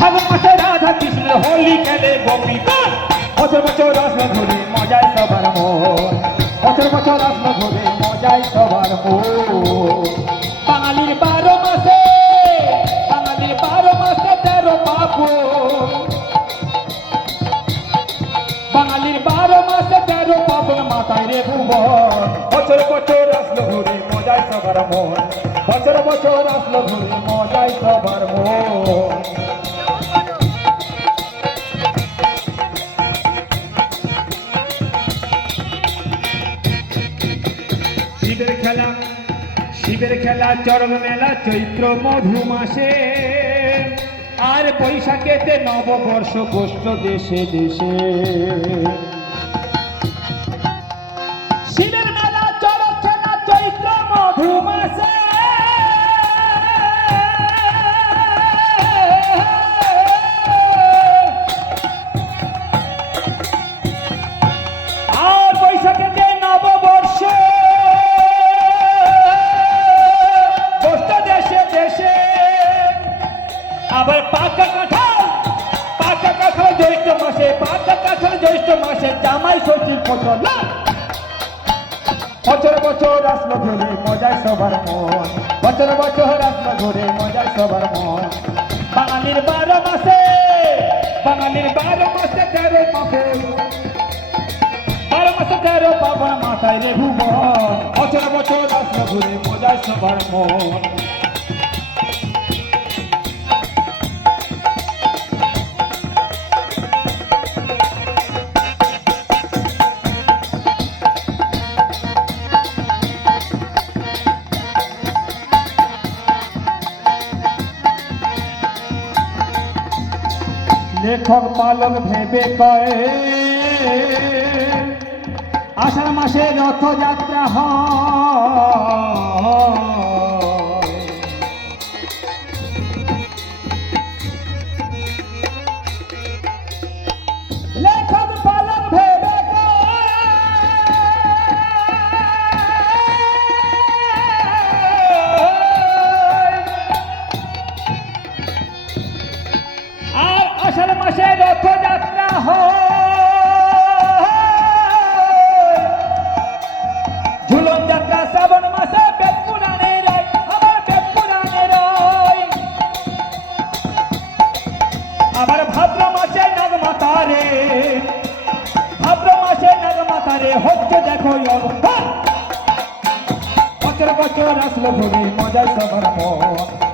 ফাগুন মাসে রাধা কৃষ্ণ হোলি খেলে গোপীগণ। বছর বছর আসলো ঘুরে মজায় সবার মন, বছর বছর আসলো ঘুরে মজায় সবার মন। বাঙালির 12 মাসে, বাঙালির 12 মাসে 13 পার্বণ, বাঙালির 12 মাসে 13 পার্বণ মাথায় রে ভুবন। বছর বছর আসলো ঘুরে মজায় সবার মন, বছর বছর আসলো ঘুরে মজায় সবার মন। শিবের খেলা, শিবের খেলা চরক মেলা চৈত্র মধু মাসে, আর বৈশাখেতে নববর্ষ গোষ্ঠ দেশে দেশে। শিবের মেলা চরক খেলা চৈত্র মধু মাসে, আর বৈশাখেতে নববর্ষ আবার পাকা কাঁঠাল, পাকা কাঁঠাল জ্যৈষ্ঠ মাসে, পাকা কাঁঠাল জ্যৈষ্ঠ মাসে জামাই ষষ্ঠীর ফসল। বছর বছর আসলো ঘুরে মজায় সবার মন, বছর বছর আসলো ঘুরে মজায় সবার মন। বাঙালির 12 মাসে, বাঙালির 12 মাসে 13 পার্বণ, 12 মাসে 13 পার্বণ মাথায় রে ভুবন। বছর বছর আসলো ঘুরে মজায় সবার মন। লেখক পালক ভেবে কয়ে আষাঢ় মাসে রথযাত্রা হয়। লেখক পালক ভেবে আষাঢ় মাসে রথযাত্রা হয়, ঝুলন যাত্রা শ্রাবণ মাসে বেদ পুরাণের, আবার বেদ পুরাণের। আবার ভাদ্র মাসে নাগমাতারে, ভাদ্র মাসে নাগমাতারে হচ্ছে দেখো অবস্থান। বছর বছর আসলো ঘুরে মজায় সবার মন,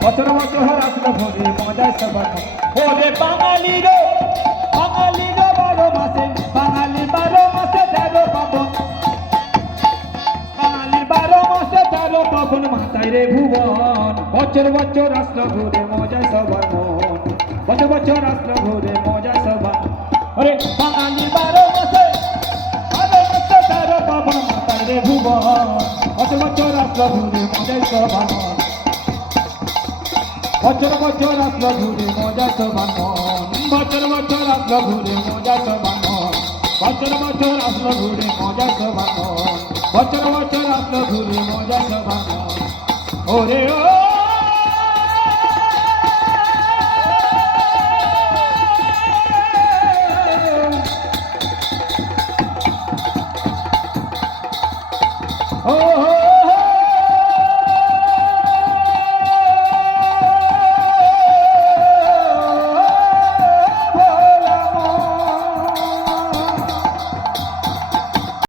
বছর বছর আসলো ঘুরে মজায় সবার মন। ওরে বাঙালির, বাঙালির 12 মাসে, বাঙালির 12 মাসে 13 পার্বণ, বাঙালির 12 মাসে 13 পার্বণ মাথায় রে ভুবন। বছর বছর আসলো ঘুরে মজায় সবার মন, বছর বছর আসলো ঘুরে মজায় সবার। ওরে বাঙালির 12 মাসে 13 পার্বণ মাথায় রে ভুবন। বছর বছর আসলো ঘুরে মজায় সবার মন, বছর বছর আসলো ঘুরে মজা সবার মন, বছর বছর আসলো ঘুরে মজা সবার মন, বছর বছর আসলো ঘুরে মজা সবার মন, বছর বছর আসলো ঘুরে মজা সবার মন। ওরে ও